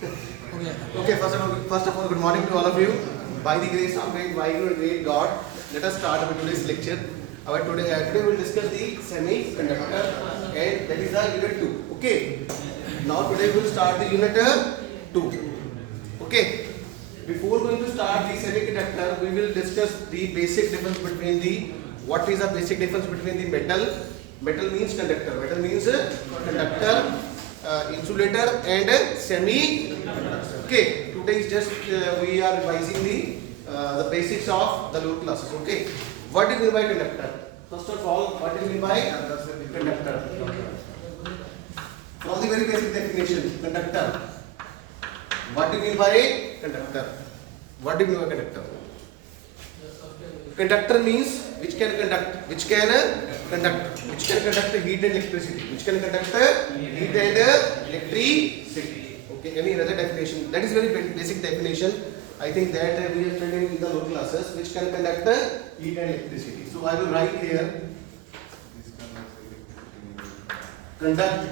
Okay, first of all, good morning to all of you. By the grace of great Vaheguru and great God, let us start with today's lecture. Today we will discuss the semiconductor, and that is the unit 2. Okay. Now today we will start the unit 2. Okay. Before going to start the semiconductor, we will discuss the basic difference between the metal. Metal means conductor. Metal means conductor, insulator, and semiconductor. Okay. Today is just we are revising the basics of the lower classes. Okay. What do you mean by conductor? First of all, what do you mean by conductor? From the very basic definition, conductor. What do you mean by conductor? What do you mean by conductor? Conductor means which can conduct heat and electricity. Okay, any other definition? That is very basic definition. I think that we are studying in the lower classes, which can conduct heat and electricity. So I will write here conduct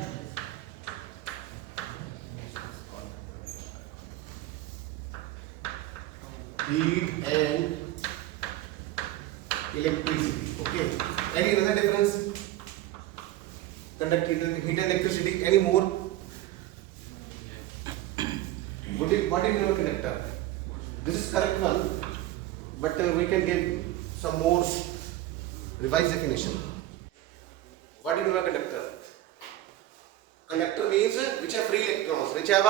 heat and electricity. Okay. Any other difference? Conduct heat and electricity. Any more? What do you mean by conductor? This is correct one, but we can give some more revised definition. What do you mean by conductor? Conductor means which have free electrons. Which have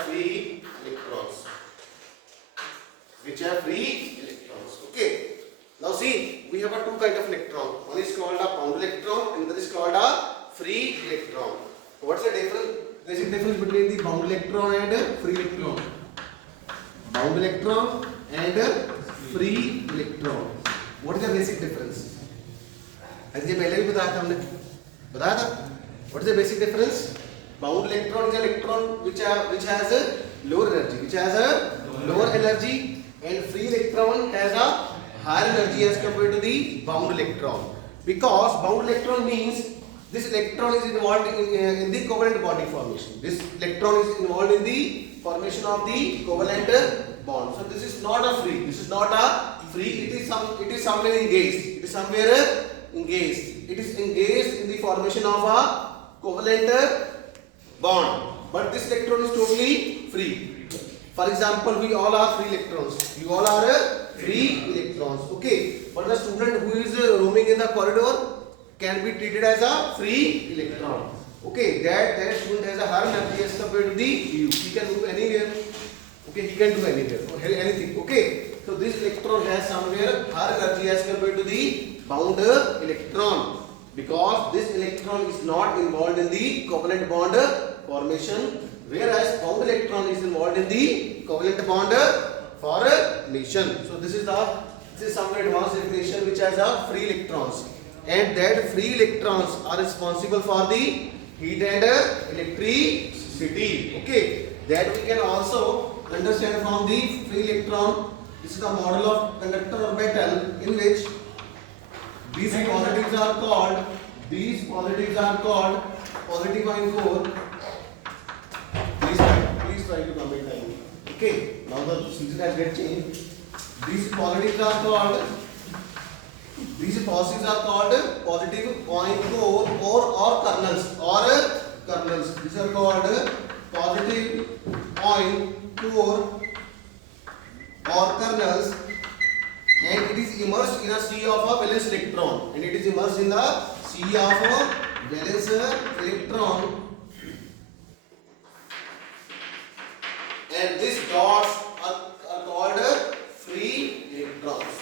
free electrons. Okay. Now see, we have two kind of electron. One is called a bound electron, and another is called a free electron. What's the basic difference between the bound electron and free electron? Bound electron and free electron. What is the basic difference? ऐसे पहले भी बताया था. What is the basic difference? Bound electron is an electron which has a lower energy, and free electron has a higher energy as compared to the bound electron. Because bound electron means this electron is involved in the covalent bonding formation. This electron is involved in the formation of the covalent bond. So this is not a free. It is somewhere engaged. It is engaged in the formation of a covalent bond. But this electron is totally free. For example, we all are free electrons. You all are free electrons. Okay. But the student who is roaming in the corridor can be treated as a free electron. Okay. That student has a higher energy as compared to the you. He can move anywhere. Okay. He can do anywhere or anything. Okay. So this electron has somewhere higher energy as compared to the bound electron, because this electron is not involved in the covalent bond formation, whereas bound electron is involved in the covalent bond formation. So this is somewhere advanced definition which has a free electrons, and that free electrons are responsible for the heat and electricity. Okay, that we can also understand from the free electron. This is the model of conductor or metal in which these positives are called positive ion core. Please try to comment time. Okay, now the season has get changed. These positives are called positive ion core or kernels. These are called positive ion core or kernels, and it is immersed in a sea of a valence electron. And these dots are called free electrons.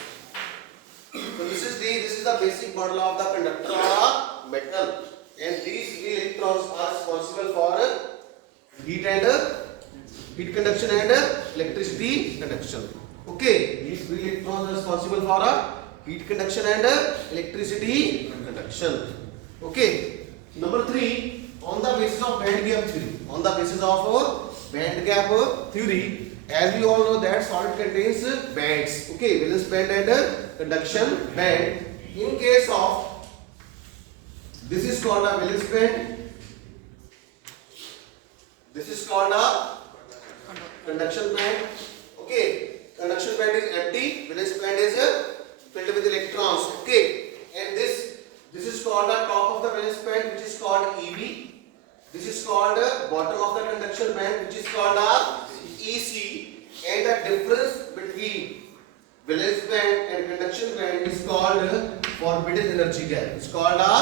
So this is the basic model of the conductor or metal, and these free electrons are responsible for heat conduction and electricity conduction. Okay, these free electrons are responsible for heat conduction and electricity conduction. Okay, number 3, on the basis of band gap theory. As we all know that solid contains bands. Okay, valence band and conduction band. In case of this is called a valence band, called a conduction band. Okay, conduction band is empty, valence band is filled with electrons. Okay, and this is called the top of the valence band, which is called EB. This is called bottom of the conduction band, which is called EC. And the difference between valence band and conduction band is called forbidden energy gap. It's called a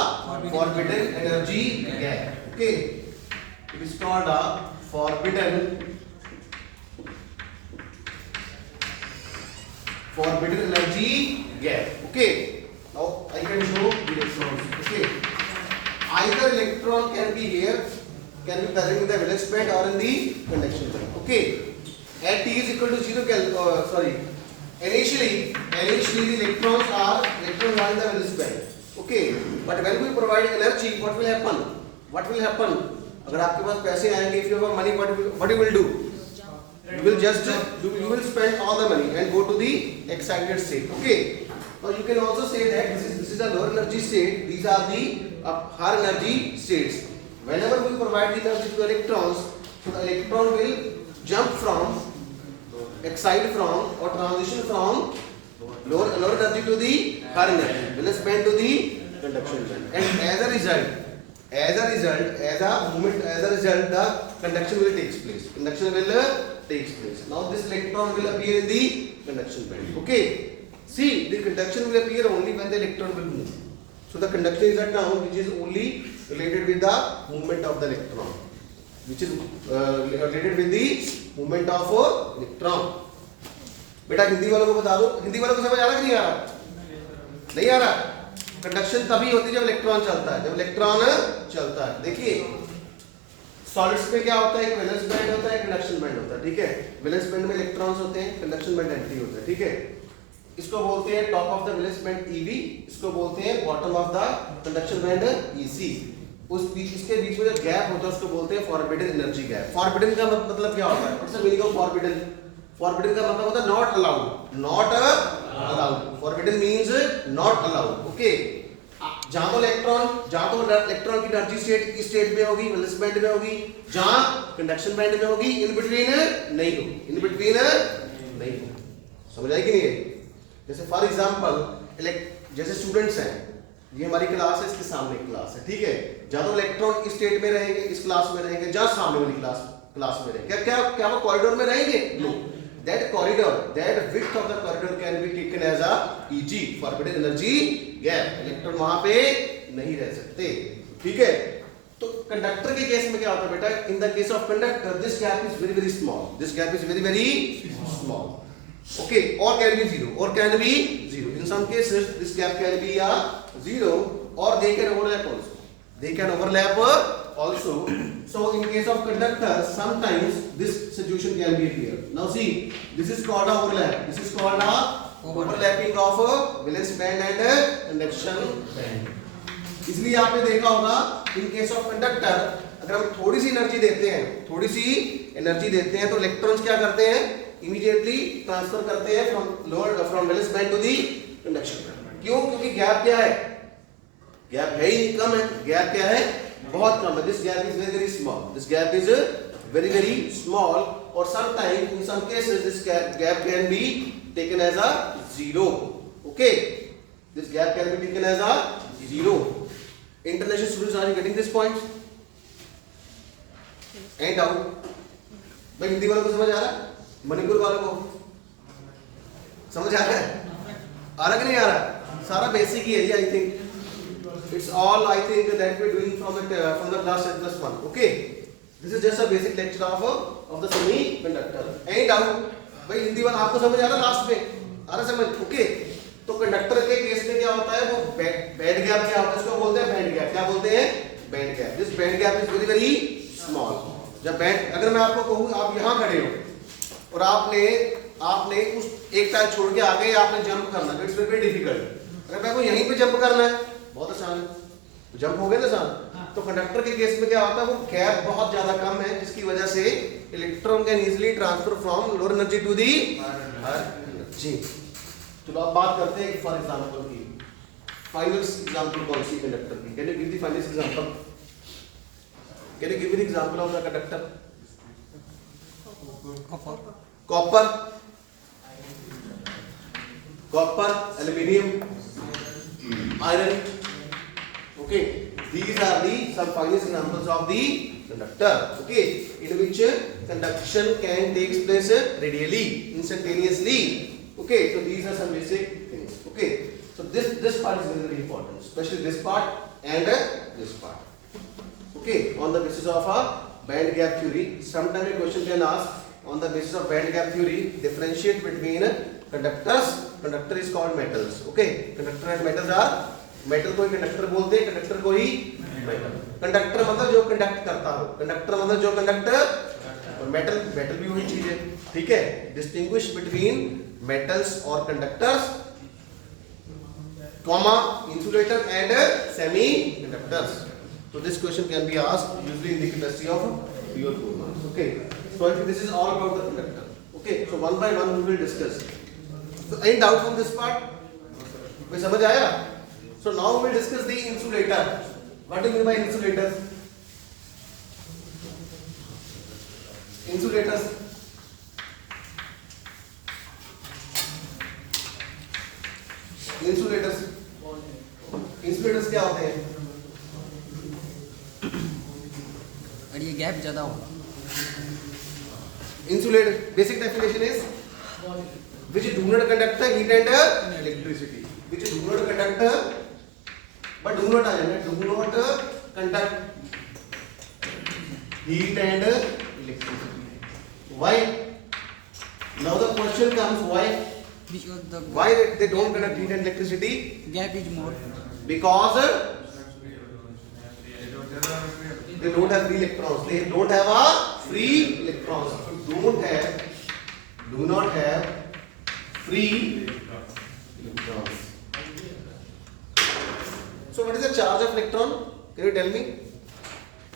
forbidden energy gap. Okay, it is called a forbidden energy gap. Okay, now I can show the electrons. Okay, either electron can be here, can be present in the valence band or in the conduction band. Okay, at t is equal to 0 initially the electrons are in the valence band. Okay, but when we provide energy, what will happen? अगर आपके पास पैसे आएंगे, if you have money, what you will do? You will spend all the money and go to the excited state. Okay, now you can also say that this is a lower energy state, these are the higher energy states. Whenever we provide the energy to the electrons, so the electron will jump from, excite from, or transition from lower energy to the higher energy, valence band to the conduction band, and as a result the conduction will takes place. Now this electron will appear in the conduction band. Okay, see, the conduction will appear only when the electron will move. So the conduction is a term which is only related with the movement of the electron, बेटा हिंदी वालों को बता दो, हिंदी वालों को समझ आ रहा कि नहीं आ रहा? कंडक्शन तभी होती है जब इलेक्ट्रॉन चलता है। देखिए सॉलिड्स में क्या होता है, एक वैलेंस बैंड होता है, एक कंडक्शन बैंड होता है। ठीक है, वैलेंस बैंड में इलेक्ट्रॉन्स होते हैं, कंडक्शन बैंड एंटी होता है। ठीक है, इसको बोलते हैं top of the valence band EV, इसको बोलते हैं bottom of the conduction band EC। इसके बीच में जो गैप होता है उसको बोलते हैं फॉरबिडन एनर्जी गैप। फॉरबिडन का मतलब क्या होता है? What's the meaning of forbidden? Forbidden का मतलब होता है not allowed. Forbidden means not allowed. Okay, जहां तो इलेक्ट्रॉन की एनर्जी स्टेट इस स्टेट में होगी, वैलेंस बैंड में होगी, जहां कंडक्शन बैंड में होगी, इन बिटवीन नहीं होगी। समझ आई कि नहीं? जैसे फॉर एग्जांपल जैसे स्टूडेंट्स हैं, ये हमारी क्लास है, इसके सामने क्लास है। ठीक है, जहां तो इलेक्ट्रॉन इस स्टेट में रहेंगे, इस क्लास में रहेंगे, जहां सामने वाली क्लास में रहेंगे, क्या वो कॉरिडोर में रहेंगे? No, that width of the corridor can be taken as a EG, forbidden energy gap. Electron वहां पे नहीं रह सकते। ठीक है, तो कंडक्टर के केस में क्या होता है बेटा? In the case of conductor this gap is very small, okay, or can be zero, in some cases this gap can be a zero, or they can overlap also. So in case of conductor, sometimes this situation can be here. Now see, this is called a overlap. Overlapping of valence band and conduction band. इसलिए आपने देखा होगा in case of conductor, अगर हम थोड़ी सी energy देते हैं तो इलेक्ट्रॉन्स क्या करते हैं? इमीडिएटली ट्रांसफर करते हैं from valence band to the conduction band. क्यों? क्योंकि गैप क्या है? गैप है ही नहीं, कम है। गैप क्या है? बहुत कम है। This gap is very small, और sometime in some cases this gap can be taken as a zero. Okay, this gap can be taken as a zero. International students, are you getting this point? Any doubt? भाई हिंदी वालों को समझ आ रहा है? मणिपुर वालों को समझ आ रहा है? आ रहा कि नहीं आ रहा? सारा बेसिक ही है ये। I think it's all that we're doing from the class 10+1. Okay, this is just a basic lecture of the semiconductor. Any doubt? भाई हिंदी वाला आपको समझ आ रहा? लास्ट में आ रहा समझ? ओके, तो कंडक्टर के केस में क्या होता है? वो बैंड गैप क्या होता है? इसको बोलते हैं बैंड गैप। क्या बोलते हैं? Band gap. This band gap is very small. जब बैंड, अगर मैं आपको कहूँ आप यहाँ खड़े हो और आपने उस एक टायर छोड़ के आगे आपने जंप करना, इट्स वेरी डिफिकल्ट। अगर मैं को यहीं पे जंप करना है, बहुत आसान है, तो जंप हो गया ना आसान। तो कंडक्टर के केस में क्या होता है? वो गैप बहुत ज्यादा कम है, जिसकी वजह से electron can easily transfer from lower energy to the higher energy. चलो अब बात करते हैं फॉर एग्जांपल की। फाइनल एग्जांपल कौन सी कंडक्टर की? Can you give the final example? Of the conductor? copper, aluminium, iron. Okay, these are the some finest examples of the conductor. Okay, in which conduction can take place radially, instantaneously. Okay, so these are some basic things. Okay, so this part is very important, especially this part and this part. Okay, on the basis of a band gap theory, sometimes a question can ask on the basis of band gap theory, differentiate between conductors. Conductor is called metals. Okay, conductor and metals are, metal को ही conductor बोलते हैं, conductor को ही metal. Conductor मतलब जो conduct करता हो, conductor मतलब जो कंडक्टर, और मेटल भी वही चीज है. ठीक है, डिस्टिंग्विश बिटवीन मेटल्स और conductors, comma insulator and semi conductors. So this question can be asked usually in the capacity of 3 or 4 marks. Okay, so I think this is all about the conductor. Okay, so one by one we will discuss. So any doubt from this part? कोई समझ आया? So now we will discuss the insulator. What do you mean by insulators? Insulators. Insulators क्या होते हैं? और ये gap ज्यादा होगा. Insulator basic definition is which do not conduct heat and electricity. Which do not conduct but do not conduct heat and electricity. Why? Now the question comes, why? Because the Why they don't conduct heat and electricity? gap is more. Because they don't have free electrons. They don't have a free electrons. Do not have free electrons. So what is the charge of electron? Can you tell me?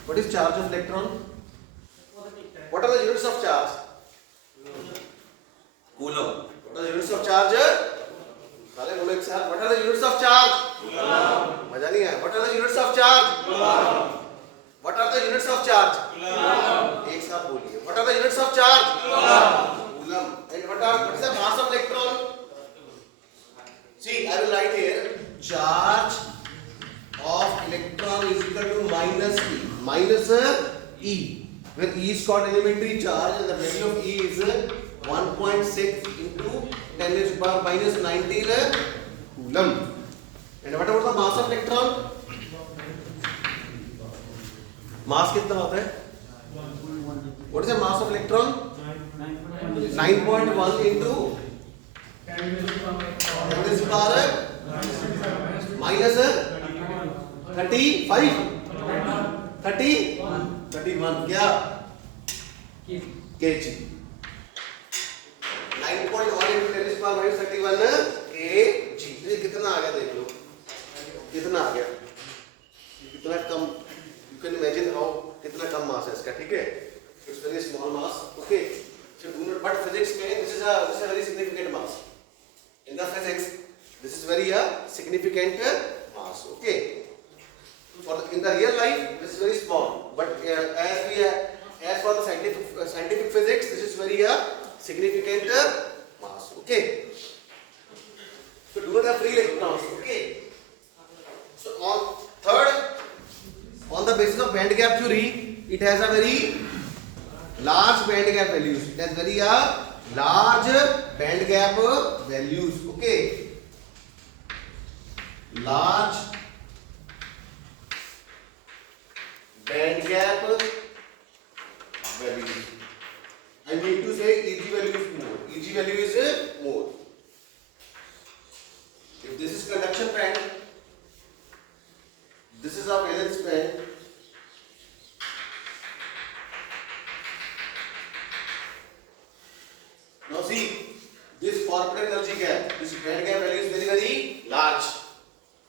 What is charge of electron? What are the units of charge? Coulomb. What are the units of charge? साले बोलो एक साथ. What are the units of charge? Coulomb. मजा नहीं आया. What are the units of charge? Coulomb. What are the units of charge? Coulomb. एक साथ बोलिए. What are the units of charge? Coulomb. Coulomb. And what is the mass of electron? See, I will write here charge of electron is equal to minus E, where E is called elementary charge and the value of E is 1.6 into 10 raised to power minus 19 coulomb. And what about the mass of electron? Mass कितना होता है? What is the mass of electron? 9.1 into 10 raised to power minus 31 क्या? kg. 9.1 into 10 raised to power minus 31 kg. ये कितना आ गया देख लो. कितना आ गया? कितना कम. You can imagine how कितना कम मास है इसका. ठीक है, it's very small mass. Okay, so do not, but physics में this is a very significant mass. In the physics this is very significant mass. Okay, in the real life this is very small, but as for the scientific physics this is very significant mass. Okay, so do not have free electrons. Okay, so on the basis of band gap theory, it has a very large band gap values. It has very large band gap values. Okay, large band gap values. I need to say Eg value is more. Eg value is more. If this is conduction band, this is a valence band. Now see, this forward energy gap, this band gap value is very large.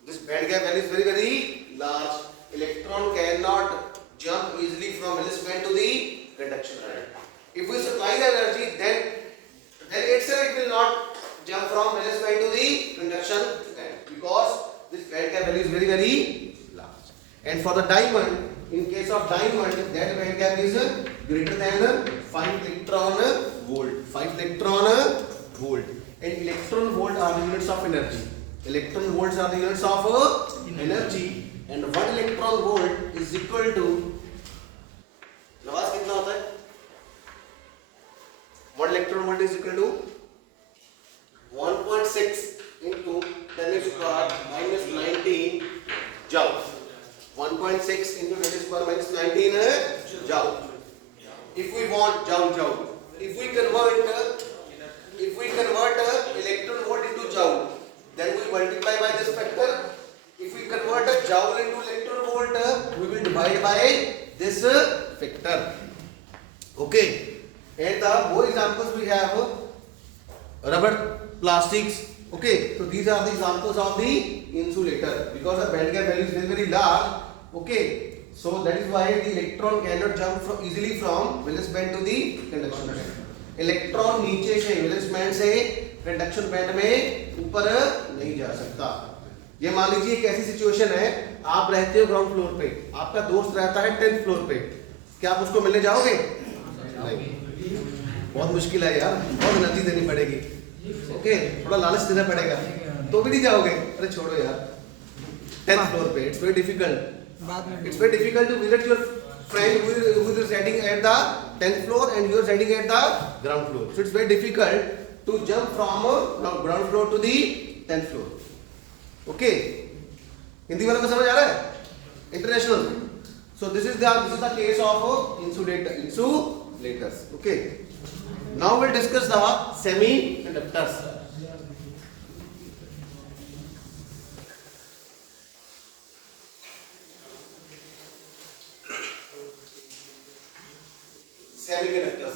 This band gap value is very large. Electron cannot jump easily from valence band to the conduction band. If we supply the energy, then itself it will not jump from valence band to the conduction band, because this band gap value is very large. And for the diamond, In case of diamond, that band gap is greater than 5 electron volt. 5 electron volt. And electron volt are the units of energy. Electron volts are the units of energy. And 1 electron volt is equal to, Nawaz कितना होता है? 1 electron volt is equal to 1.6 into 10 to the power minus 19 joule. 1.6 into 10 to the power minus 19 joule. If we want joule. If we convert electron volt into joule, then we multiply by this factor. If we convert a joule into electron volt, we will divide by this factor. Okay. And the more examples we have, rubber, plastics. Okay, so these are the examples of the insulator. Because the band gap value is very large. Okay, so that is why the electron cannot jump easily from valence band to the conduction band. Electron नीचे से valence band से conduction band में ऊपर नहीं जा सकता. ये मान लीजिए एक ऐसी सिचुएशन है, आप रहते हो ग्राउंड फ्लोर पे, आपका दोस्त रहता है 10th फ्लोर पे, क्या आप उसको मिलने जाओगे? नहीं, बहुत मुश्किल है यार, बहुत एनर्जी देनी पड़ेगी. ओके, थोड़ा लालच देना पड़ेगा, तो भी नहीं जाओगे. अरे छोड़ो यार, 10th फ्लोर पे it's very difficult. It's very difficult to visit your friend who is residing at the 10th floor and you are residing at the ground floor. So it's very difficult to jump from ground floor to the 10th floor. Okay? Hindi वालों को समझ आ रहा है? International. So this is the case of insulators. Okay? Now we'll discuss the semiconductors. Semiconductor.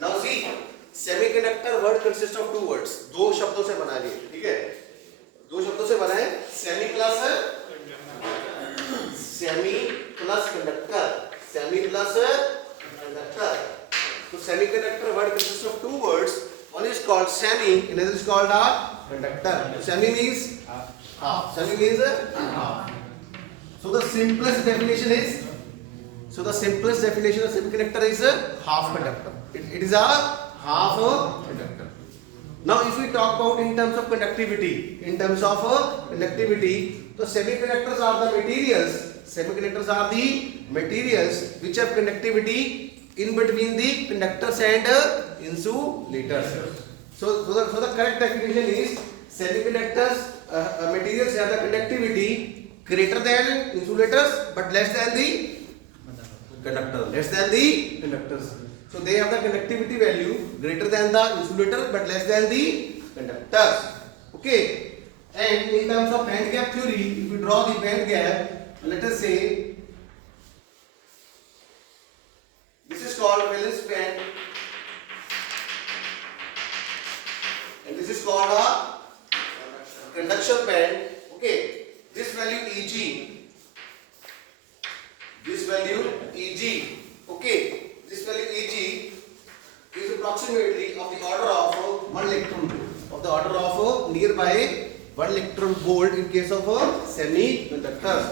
Now see, semiconductor word consists of two words. दो शब्दों से बना है, ठीक है? दो शब्दों से बना है, semi plus conductor. Semi plus conductor. So semiconductor word consists of two words. One is called semi, another is called a conductor. Semi means half. Semi means half. So the simplest definition of semiconductor is a half conductor. It is a half conductor. Now if we talk about in terms of conductivity, so semiconductors are the materials which have conductivity in between the conductors and insulators. So the correct definition is semiconductors materials have the conductivity greater than insulators but less than the conductors. So they have the conductivity value greater than the insulator but less than the conductors. Okay. And in terms of band gap theory, if we draw the band gap, let us say this is called valence band and this is called a conduction band. Okay. This value Eg, okay, this value Eg is approximately of the order of 1 electron volt, nearby 1 electron volt in case of semiconductors.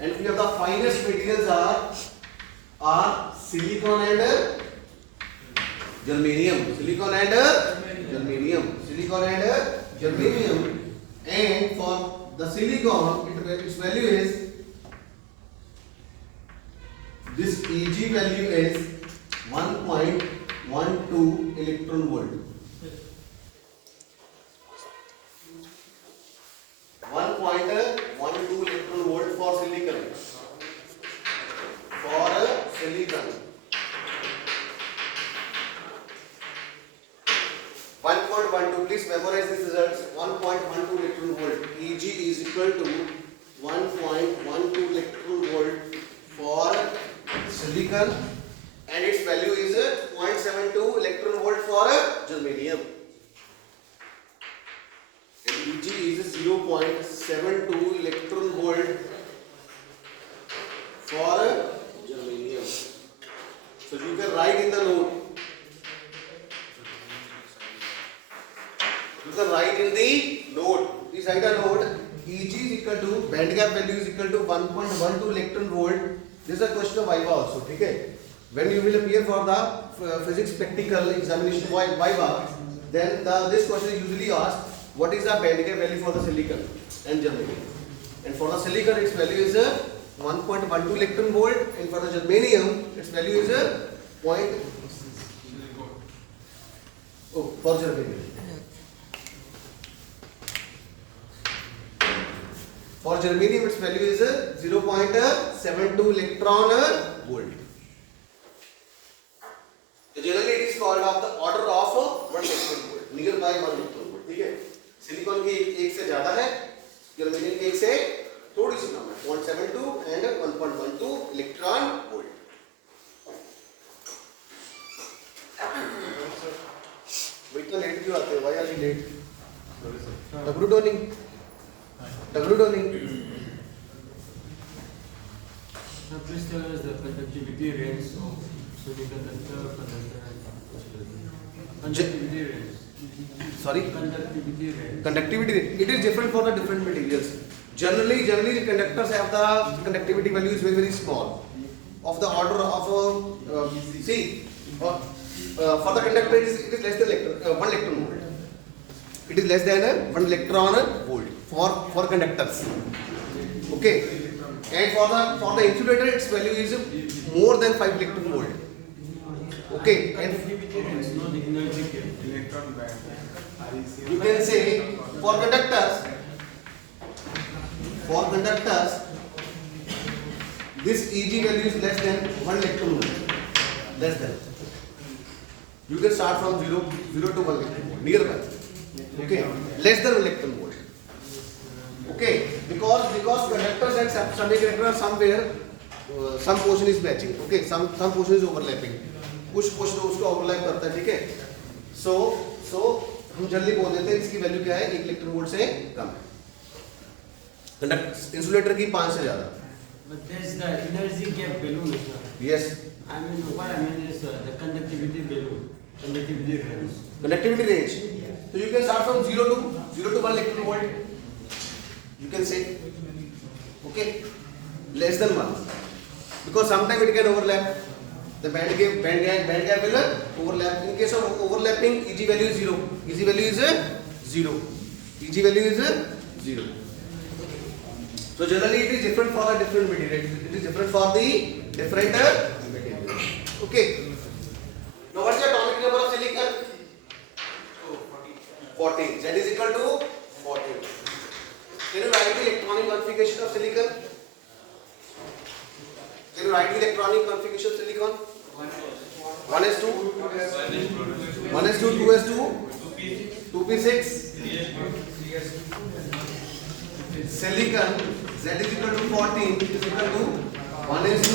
And we have the finest materials are silicon and germanium. And for the silicon, its value is, this Eg value is 1.12 electron volt. 1.12 electron volt for silicon. 1.12, please memorize these results. 1.12 electron volt. Eg is equal to 1.12 electron volt for silicon and its value is 0.72 electron volt for germanium. And Eg is 0.72 electron volt for germanium. So you can write in the note. You can write in the note. Please write a note. Eg is equal to band gap value is equal to 1.12 electron volt. This is a question of Viva also. Okay. When you will appear for the physics practical examination Viva, then this question is usually asked. What is the band gap value for the silicon and germanium? And for the silicon, its value is 1.12 electron volt, and for the germanium, its value is for germanium. For germanium, its value is 0.72 electron volt. So generally, it is called of the order of 1 electron volt, nearby 1 electron volt. ठीक है? Silicon की एक से ज्यादा है, germanium की एक से थोड़ी सी कम है, 0.72 and 1.12 इलेक्ट्रॉन वोल्ट. भाई तो लेट क्यों आते हो? Why are you late? W toning. Now please tell us the conductivity range of semiconductor, conductor and conductivity range. Sorry? Conductivity range. Conductivity, it is different for the different materials. Generally the conductors have the conductivity value is very small, of the order of for the conductor it is less than 1 electron volt. It is less than 1 electron volt for conductors. Okay, and for the insulator its value is more than 5 electron volt. Okay, and Conductivity range, not energy electron band. you can say for conductors this Eg value is less than 1 electron volt. Less than. You can start from 0 to 1 electron volt, nearby. Okay, less than 1 electron volt. Okay, because conductors and semiconductors are somewhere some portion is matching. Okay, some portion is overlapping. कुछ portion उसको overlap करता है, ठीक है? So हम जल्दी बोल देते हैं इसकी वैल्यू क्या है, 1 इलेक्ट्रॉन वोल्ट से कम है. इंसुलेटर की 5 से ज्यादा. But there is the energy gap balloon, sir. Yes. I mean, what I mean is the conductivity balloon, conductivity range. Conductivity range. So you can start from 0 to 1 electron volt. You can say, okay, less than 1, because sometimes it can overlap. The band gap will overlap. In case of overlapping, Eg value is 0. Eg value is 0. Eg value is 0. So generally it is different for the different material. It is different for the different material. Okay. Now what is the atomic number of silicon? 14. Z is equal to 14. Can you write the electronic configuration of silicon? Can you write the electronic configuration of silicon? 1s2, 2s2, 2p6. Silicon Z is equal to 14 is equal to 1s2,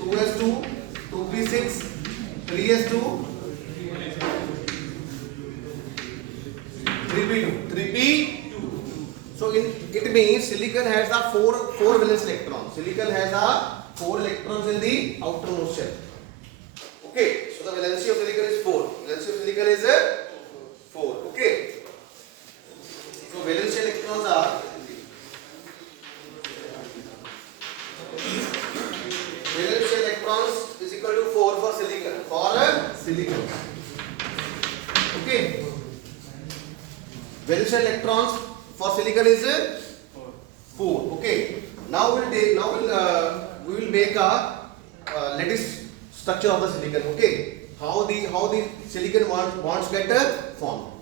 2s2, 2p6, 3s2, 3p2. So it means silicon has the four valence electrons. Silicon has the 4 electrons in the outermost shell. Okay, so the valency of silicon is 4. Valency of silicon is 4. Okay. So valence electrons are valence electrons is equal to 4 for silicon. Okay. Valence electrons for silicon is 4. Okay. Now we will make a lattice structure of the silicon. Okay. How the silicon bonds get formed.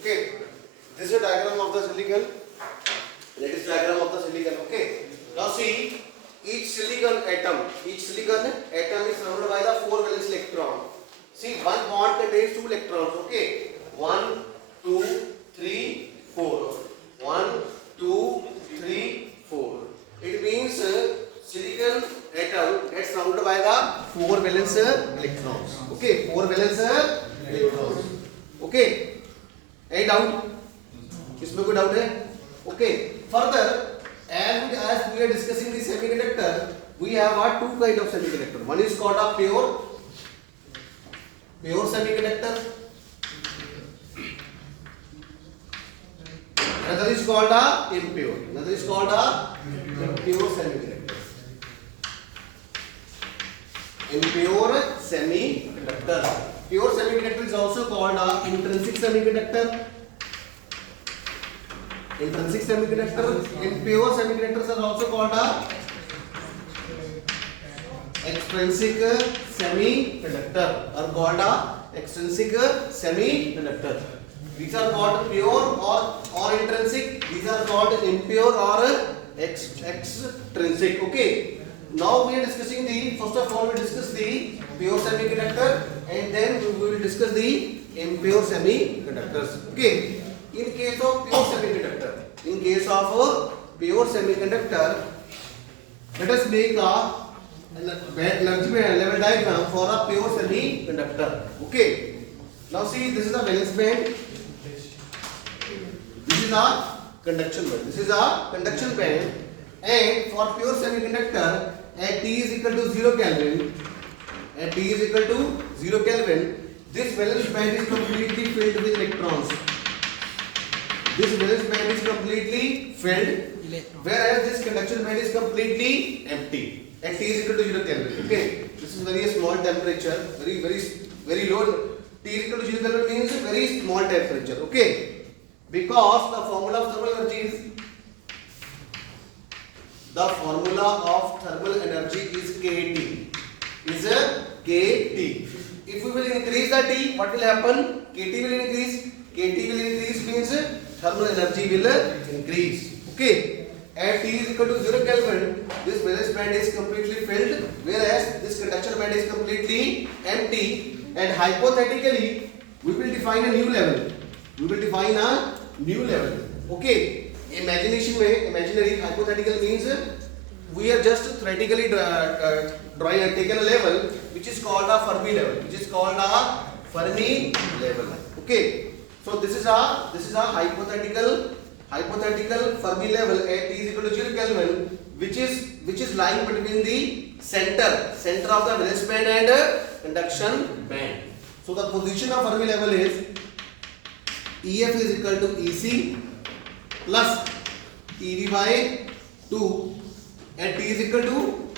Okay, this is a diagram of the silicon. That is diagram of the silicon. Okay, now see, each silicon atom is surrounded by the 4 valence electron. See, one bond contains 2 electrons. Okay, 1 2 3 4, 1 2 3 4. It means silicon atom gets surrounded by the 4 valence electrons. Okay, 4 valence electrons. Okay, any doubt? इसमें कोई doubt है? Okay, further as we are discussing the semiconductor, we have two kind of semiconductor. One is called a pure semiconductor. Another is called a impure. Another is called a impure semiconductor. Impure semiconductor. Pure semiconductor is also called a intrinsic semiconductor. Intrinsic semiconductor. Impure semiconductors are also called a extrinsic semiconductor. Are called a extrinsic semiconductor. These are called pure or intrinsic. These are called impure or extrinsic. Okay. Now we are discussing first of all we discuss the pure semiconductor and then we will discuss the impure semiconductors. Okay. In case of pure semiconductor, let us make a energy level diagram for a pure semiconductor. Okay. Now see, this is a valence band. This is a conduction band. This is a conduction band. And for pure semiconductor, at T is equal to 0 Kelvin, this valence band is completely filled with electrons. This valence band is completely filled, whereas this conduction band is completely empty. At T is equal to 0 Kelvin. Okay, this is very small temperature, very low. T is equal to 0 Kelvin means very small temperature. Okay, because the formula of thermal energy is KT. If we will increase the T, what will happen? KT will increase means thermal energy will increase. Okay, at T is equal to 0 Kelvin, this valence band is completely filled, whereas this conduction band is completely empty. And hypothetically, we will define a new level. Okay, imaginary hypothetical means we are just theoretically taken a level which is called a Fermi level. Okay, so this is a hypothetical Fermi level at T is equal to 0 Kelvin, which is lying between the center of the valence band and conduction band. So the position of Fermi level is EF is equal to EC plus EV by 2 at T is equal to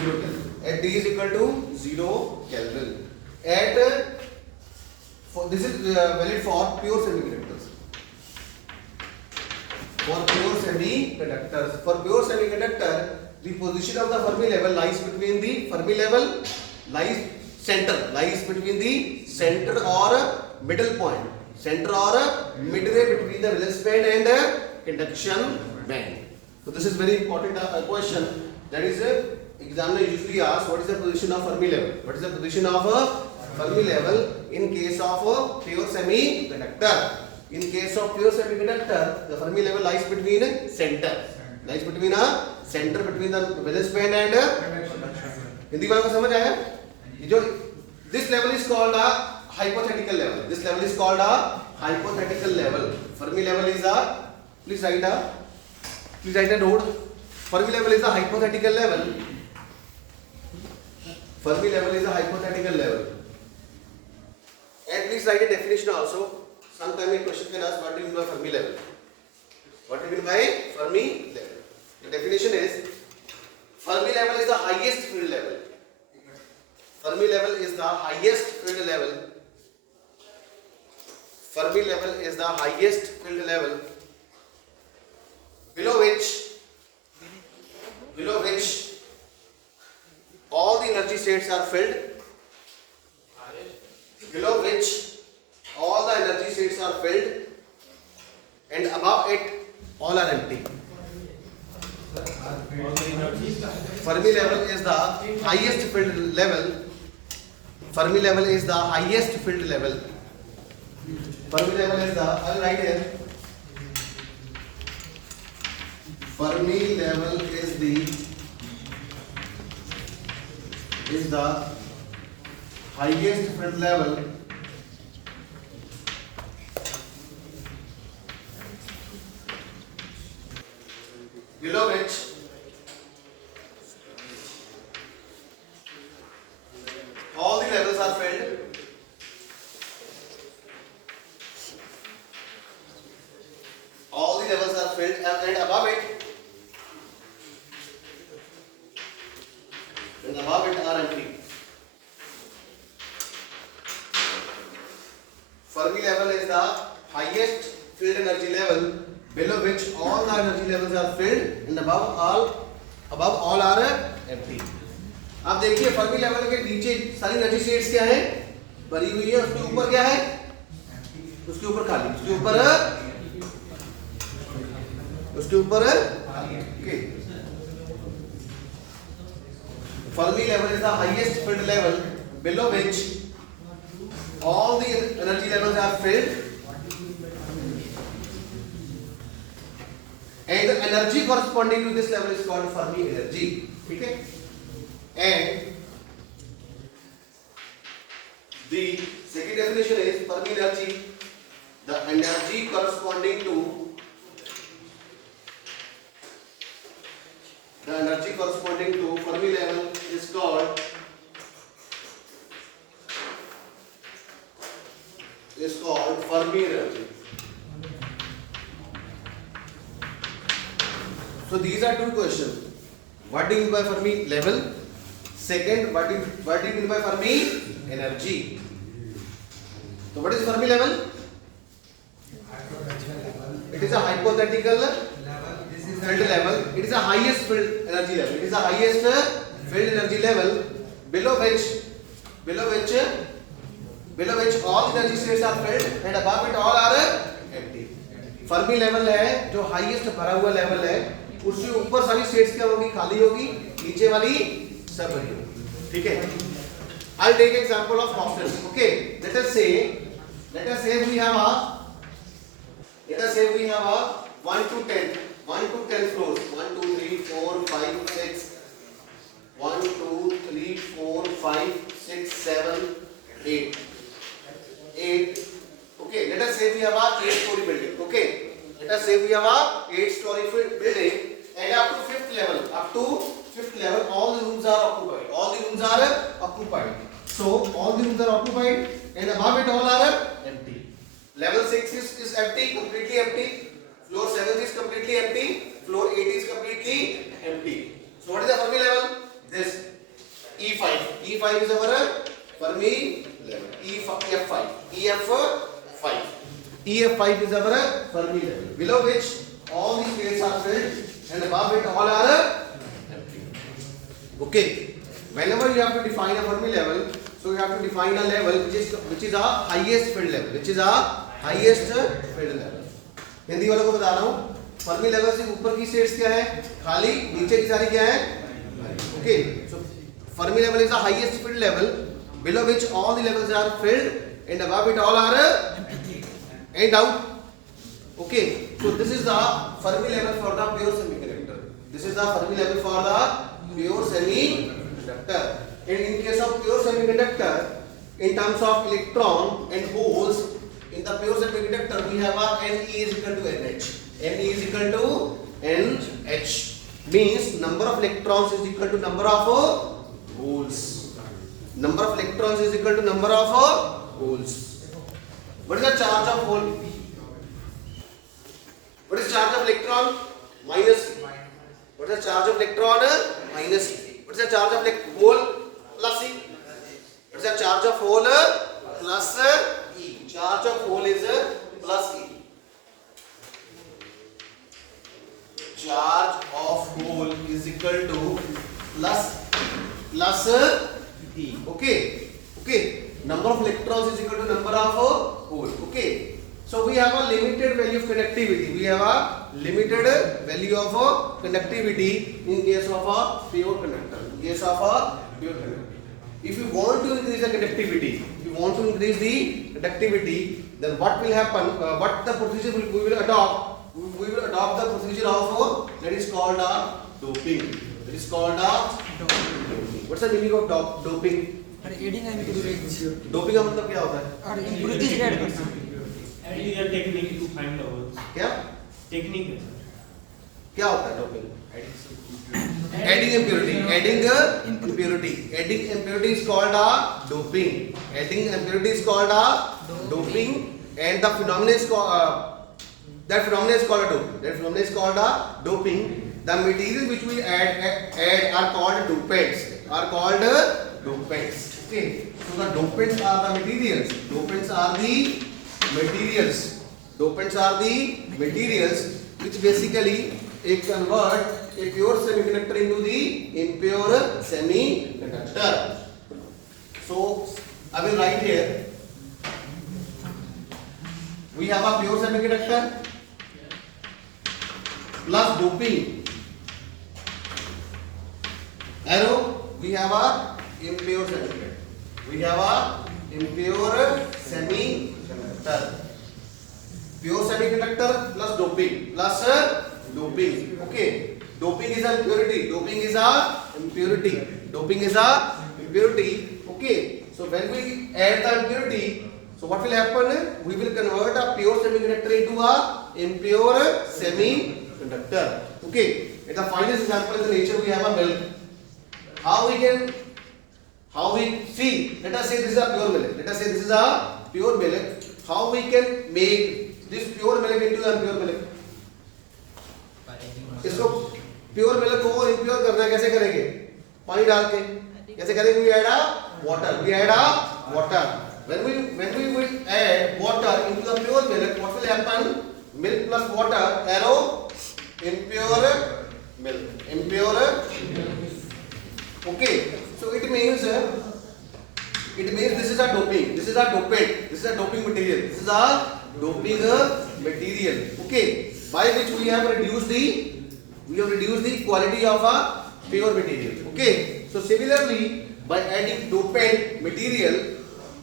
0 Kelvin. At T is equal to 0 Kelvin. This is valid for pure semiconductors. For pure semiconductor, the position of the Fermi level lies between the center or middle point, midway between the valence band and conduction band. So this is very important question. That is, examiner usually asks what is the position of Fermi level. What is the position of Fermi level in case of pure semiconductor? In case of pure semiconductor, the Fermi level lies between between the valence band and Hindi बात को समझ आया? जो this level is called a hypothetical level. Fermi level is a please write a note. Fermi level is a hypothetical level. And please write a definition also. Sometime a question can ask what do you mean by Fermi level? The definition is Fermi level is the highest field level. Fermi level is the highest field level below which all the energy states are filled. Below which filled and above it all are empty. Fermi level is the highest filled level. Fermi level is the highest filled level. Fermi level is the, I'll write here. Fermi level is the highest filled level below which all the levels are filled. All the levels are filled and above it are empty. Fermi level is the highest filled energy level below which all the energy levels are filled and above all are empty. आप देखिए Fermi level के नीचे सारी energy states क्या है, भरी हुई है, उसके ऊपर क्या है, उसके ऊपर खाली, उसके ऊपर okay. Fermi level is the highest filled level below which all the energy levels are filled and the energy corresponding to this level is called Fermi energy. Okay? And the second definition is Fermi energy, the energy corresponding to Fermi level is called Fermi energy. So these are two questions. What do you mean by Fermi level? Second, what do you mean by Fermi energy? So what is Fermi level? It is a hypothetical filled level. It is the highest filled energy level. It is the highest filled energy level below which all the energy states are filled and above it all are empty. Fermi level है जो highest भरा हुआ level है, उससे ऊपर सारी states क्या होगी, खाली होगी, नीचे वाली सब भरी होगी. ठीक है? I'll take example of hostel. Okay, let us say we have a 1 to 10 floors. 1 2 3 4 5 6 1 2 3 4 5 6 7 8. Okay, let us say we have a 8-story building. Okay, let us say we have a 8-story building and up to fifth level all the rooms are occupied. So all the rooms are occupied and above it all are empty. Level 6 is empty, completely empty. Floor 7 is completely empty. Floor 8 is completely empty. So what is the Fermi level? This E5. E5 is our Fermi level. EF5. EF5 is our Fermi level. Below which all these states are filled and above it all are empty. Okay. Whenever you have to define a Fermi level, so you have to define a level which is a highest filled level. Hindi वालों को बता रहा हूँ, Fermi level से ऊपर की states क्या है, खाली, नीचे की सारी क्या है, okay. So Fermi level is the highest field level below which all the levels are filled and above it all are and out. Okay, so this is the Fermi level for the pure semiconductor. And in case of pure semiconductor, in terms of electron and holes, in the pure semiconductor we have a Ne is equal to NH. Ne is equal to NH means number of electrons is equal to number of holes. Number of electrons is equal to number of holes. What is the charge of hole? What is charge of electron? Minus E. What is the charge of electron? Minus E. What is the charge of hole? Plus E. What is the charge of hole? Plus E. Charge of hole is plus E. Charge of hole is equal to plus E. Okay. Number of electrons is equal to number of hole. Okay. So we have a limited value of conductivity. We have a limited value of conductivity in case of a pure conductor. In case of a pure conductor. If you want to increase the conductivity, then what will happen? What the procedure we will adopt? We will adopt the procedure of that is called a doping. That is called a doping. What's the meaning of doping? अरे adding and impurities doping का मतलब क्या होता है? और impurities add करना Adding a technique to find out. क्या? Technique. क्या होता है doping? Adding impurity. Adding impurity is called a doping. Adding impurity is called a doping, and the phenomenon is called that phenomenon is called a doping. That phenomenon is called a doping. The materials which we add are called dopants. Okay. So the dopants are the materials. Dopants are the materials which basically convert a pure semiconductor into the impure semiconductor. So I will write here. We have a pure semiconductor plus doping. Arrow. We have a impure semiconductor. Pure semiconductor plus doping. Okay. Doping is an impurity. Okay. So when we add the impurity, so what will happen? We will convert a pure semiconductor into a impure semiconductor. Okay. At the finest example in the nature, we have a milk. How we see? Let us say this is a pure milk. How we can make this pure milk into impure milk? इसको pure milk को impure करना कैसे करेंगे? पानी डाल के. कैसे करेंगे? We add a water. When we will add water into the pure milk, what will happen? Milk plus water, arrow, impure milk. Okay. So it means this is a doping. This is a dopant. This is a doping material. Okay. By which we have reduced the quality of a pure material. Okay. So similarly, by adding dopant material,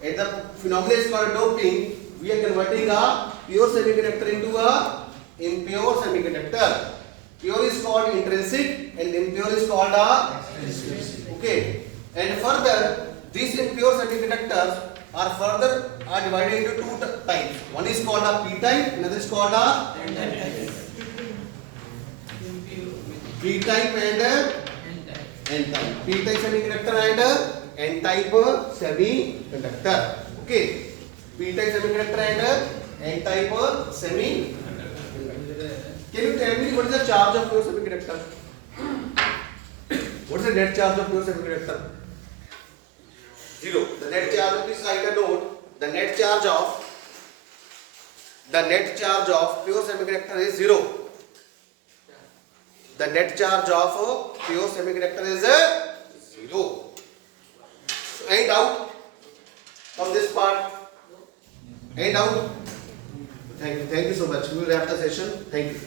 and the phenomenon is called doping, we are converting a pure semiconductor into a impure semiconductor. Pure is called intrinsic and impure is called a extrinsic. Okay. And further, these impure semiconductors are divided into two types. One is called a p-type, another is called a p-type and n-type. P-type semiconductor and n-type semiconductor. Okay. P-type semiconductor and n-type semiconductor. Can you tell me what is the charge of pure semiconductor? What is the net charge of pure semiconductor? 0. The net charge, please write a note. The net charge of pure semiconductor is 0. The net charge of pure semiconductor is 0. So, any doubt from this part? Any doubt? Thank you so much. We will wrap the session. Thank you.